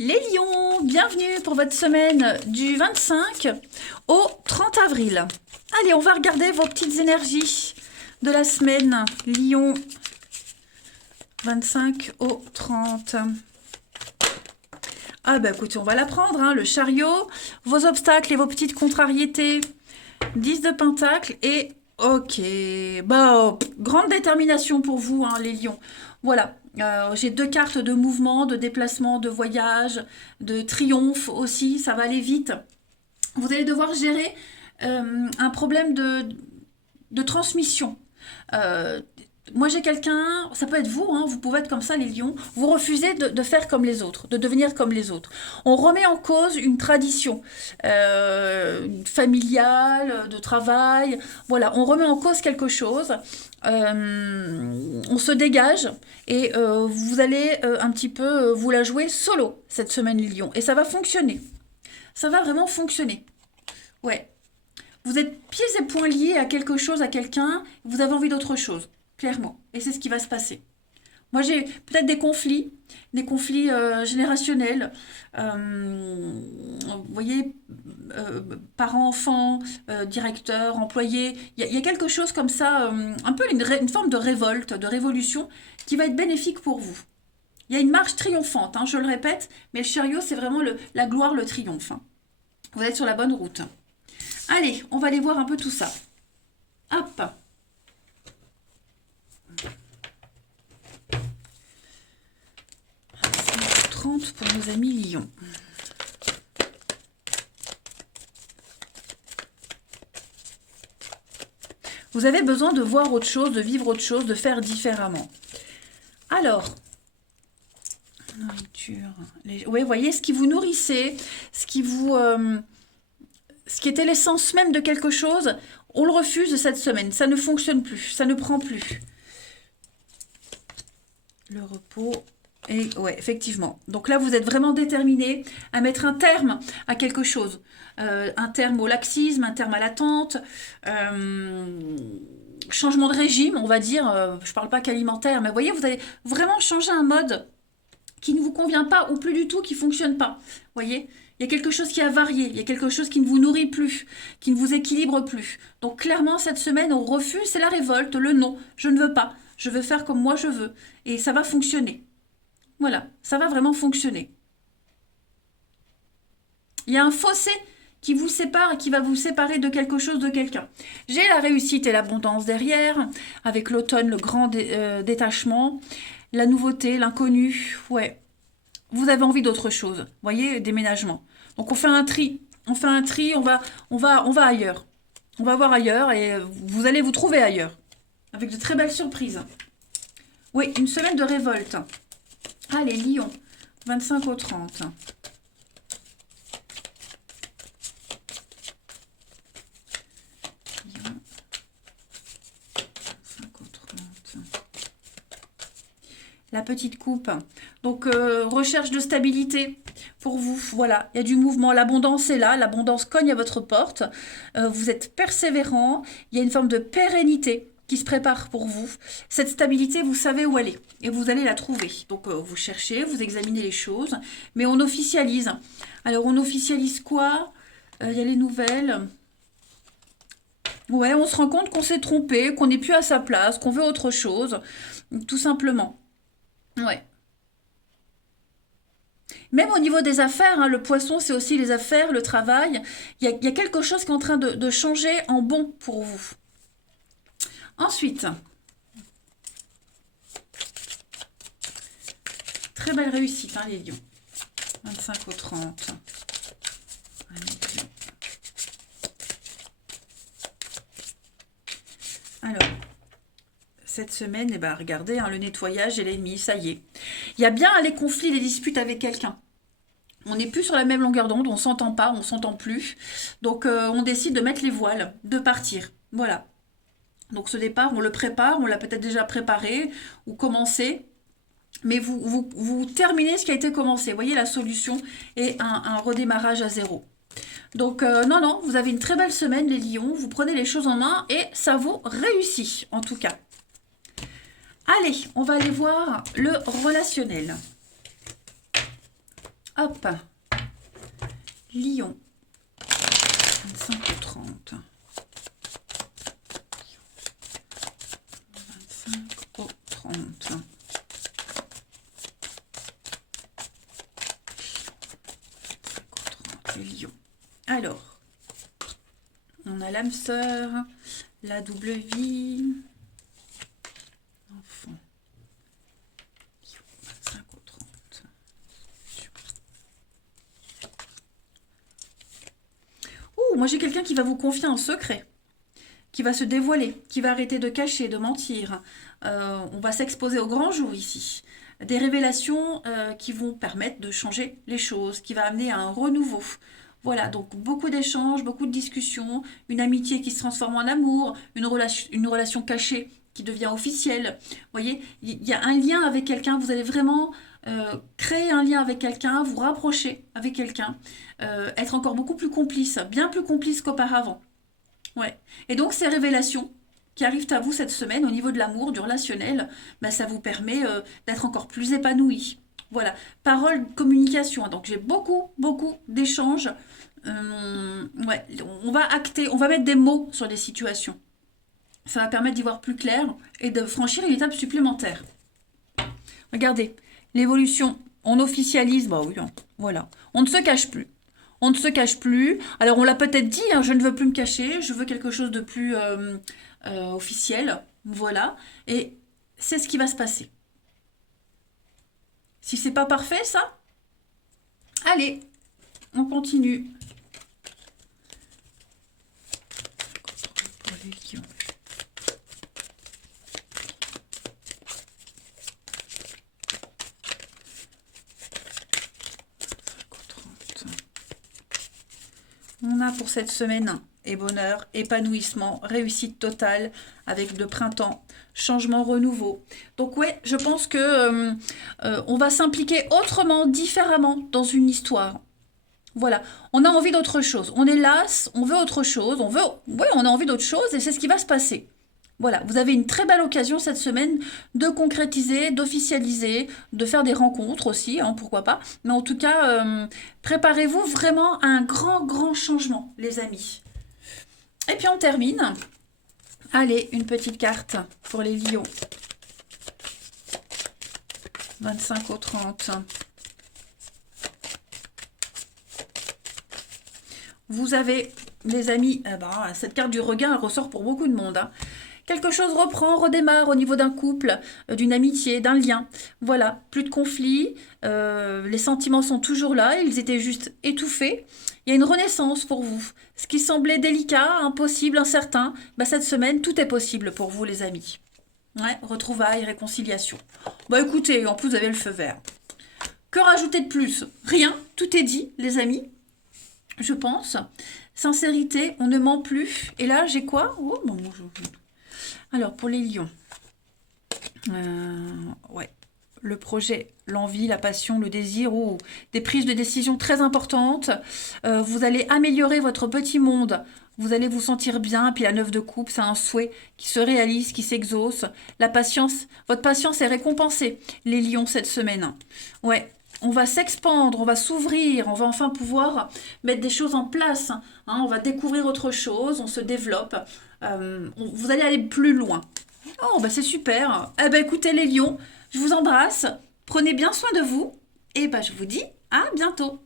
Les lions, bienvenue pour votre semaine du 25 au 30 avril. Allez, on va regarder vos petites énergies de la semaine. Lion, 25 au 30. Ah bah écoutez, on va la prendre, hein, le chariot, vos obstacles et vos petites contrariétés. 10 de pentacle et ok, bah, grande détermination pour vous, hein, les lions. Voilà, j'ai deux cartes de mouvement, de déplacement, de voyage, de triomphe aussi, ça va aller vite. Vous allez devoir gérer un problème de transmission. Euh, Moi j'ai quelqu'un, ça peut être vous, hein, vous pouvez être comme ça les lions, vous refusez de faire comme les autres, de devenir comme les autres. On remet en cause une tradition familiale, de travail, voilà, on remet en cause quelque chose, on se dégage et vous allez un petit peu vous la jouer solo cette semaine les lions et ça va fonctionner, ça va vraiment fonctionner, ouais. Vous êtes pieds et poings liés à quelque chose, à quelqu'un, vous avez envie d'autre chose, clairement. Et c'est ce qui va se passer. Moi, j'ai peut-être des conflits générationnels. Vous voyez, parents-enfants, directeurs, employés. Il y a quelque chose comme ça, un peu une forme de révolte, de révolution, qui va être bénéfique pour vous. Il y a une marche triomphante, hein, je le répète, mais le chariot, c'est vraiment la gloire, le triomphe, hein. Vous êtes sur la bonne route. Allez, on va aller voir un peu tout ça. Hop. 30 pour nos amis lions. Vous avez besoin de voir autre chose, de vivre autre chose, de faire différemment. Alors, nourriture. Oui, vous voyez, ce qui vous nourrissait, ce qui vous... ce qui était l'essence même de quelque chose, on le refuse cette semaine. Ça ne fonctionne plus, ça ne prend plus. Le repos. Et ouais, effectivement. Donc là, vous êtes vraiment déterminé à mettre un terme à quelque chose. Un terme au laxisme, un terme à l'attente, changement de régime, on va dire. Je ne parle pas qu'alimentaire, mais vous voyez, vous allez vraiment changer un mode qui ne vous convient pas ou plus du tout, qui ne fonctionne pas. Vous voyez, il y a quelque chose qui a varié, il y a quelque chose qui ne vous nourrit plus, qui ne vous équilibre plus. Donc clairement, cette semaine, on refuse, c'est la révolte, le non. Je ne veux pas, je veux faire comme moi je veux. Et ça va fonctionner. Voilà, ça va vraiment fonctionner. Il y a un fossé qui vous sépare et qui va vous séparer de quelque chose, de quelqu'un. J'ai la réussite et l'abondance derrière, avec l'automne, le grand détachement, la nouveauté, l'inconnu, ouais. Vous avez envie d'autre chose, vous voyez, déménagement. Donc on fait un tri, on va ailleurs. On va voir ailleurs et vous allez vous trouver ailleurs, avec de très belles surprises. Oui, une semaine de révolte. Allez, Lion, 25 au 30. Lion, 25 au 30. La petite coupe. Donc, recherche de stabilité pour vous. Voilà, il y a du mouvement. L'abondance est là. L'abondance cogne à votre porte. Vous êtes persévérant. Il y a une forme de pérennité qui se prépare pour vous. Cette stabilité, vous savez où elle est et vous allez la trouver. Donc, vous cherchez, vous examinez les choses, mais on officialise. Alors, on officialise quoi? Il y a les nouvelles. Ouais, on se rend compte qu'on s'est trompé, qu'on n'est plus à sa place, qu'on veut autre chose, tout simplement. Ouais. Même au niveau des affaires, hein, le poisson, c'est aussi les affaires, le travail. Il y a quelque chose qui est en train de changer en bon pour vous. Ensuite, très belle réussite, hein, les lions. 25 au 30. Alors, cette semaine, eh ben, regardez, hein, le nettoyage et l'ennemi, ça y est. Il y a bien les conflits, les disputes avec quelqu'un. On n'est plus sur la même longueur d'onde, on s'entend pas, on s'entend plus. Donc on décide de mettre les voiles, de partir. Voilà. Donc ce départ, on le prépare, on l'a peut-être déjà préparé ou commencé, mais vous terminez ce qui a été commencé. Vous voyez la solution est un redémarrage à zéro. Donc non, non, vous avez une très belle semaine les lions, vous prenez les choses en main et ça vous réussit en tout cas. Allez, on va aller voir le relationnel. Hop. Lion. 25 ou 30. 25 ou 30. Les lions. Alors, on a l'âme sœur, la double vie, enfant, 25 ou 30. Ouh, moi j'ai quelqu'un qui va vous confier un secret, qui va se dévoiler, qui va arrêter de cacher, de mentir. On va s'exposer au grand jour ici. Des révélations qui vont permettre de changer les choses, qui va amener à un renouveau. Voilà, donc beaucoup d'échanges, beaucoup de discussions, une amitié qui se transforme en amour, une relation cachée qui devient officielle. Vous voyez, il y a un lien avec quelqu'un, vous allez vraiment créer un lien avec quelqu'un, vous rapprocher avec quelqu'un, être encore beaucoup plus complice, bien plus complice qu'auparavant. Ouais. Et donc ces révélations qui arrivent à vous cette semaine au niveau de l'amour, du relationnel, bah, ça vous permet d'être encore plus épanoui. Voilà, parole, communication. Donc j'ai beaucoup d'échanges. Ouais, on va acter, on va mettre des mots sur les situations. Ça va permettre d'y voir plus clair et de franchir une étape supplémentaire. Regardez, l'évolution, on officialise, bah oui, hein, voilà. On ne se cache plus. On ne se cache plus. Alors on l'a peut-être dit, hein, je ne veux plus me cacher, je veux quelque chose de plus officiel. Voilà. Et c'est ce qui va se passer. Si c'est pas parfait, ça, allez, on continue. Pour les lions. On a pour cette semaine et bonheur, épanouissement, réussite totale avec le printemps, changement, renouveau. Donc ouais, je pense que on va s'impliquer autrement, différemment dans une histoire. Voilà, on a envie d'autre chose. On est las, on veut autre chose, on a envie d'autre chose et c'est ce qui va se passer. Voilà, vous avez une très belle occasion cette semaine de concrétiser, d'officialiser, de faire des rencontres aussi, hein, pourquoi pas. Mais en tout cas, préparez-vous vraiment à un grand changement, les amis. Et puis on termine. Allez, une petite carte pour les lions. 25 au 30. Vous avez, les amis, cette carte du regain, elle ressort pour beaucoup de monde. Hein. Quelque chose reprend, redémarre au niveau d'un couple, d'une amitié, d'un lien. Voilà, plus de conflits, les sentiments sont toujours là, ils étaient juste étouffés. Il y a une renaissance pour vous. Ce qui semblait délicat, impossible, incertain, cette semaine, tout est possible pour vous, les amis. Ouais, retrouvailles, réconciliation. Bah écoutez, en plus, vous avez le feu vert. Que rajouter de plus? Rien, tout est dit, les amis. Je pense. Sincérité, on ne ment plus. Et là, j'ai quoi? Oh, bon, alors, pour les lions. Ouais. Le projet, l'envie, la passion, le désir, des prises de décision très importantes. Vous allez améliorer votre petit monde. Vous allez vous sentir bien. Puis la 9 de coupe, c'est un souhait qui se réalise, qui s'exauce. La patience, votre patience est récompensée, les lions, cette semaine. Ouais. On va s'expandre, on va s'ouvrir, on va enfin pouvoir mettre des choses en place. Hein, on va découvrir autre chose, on se développe. Vous allez aller plus loin. Oh, c'est super. Eh ben, écoutez les lions, je vous embrasse. Prenez bien soin de vous. Et je vous dis à bientôt.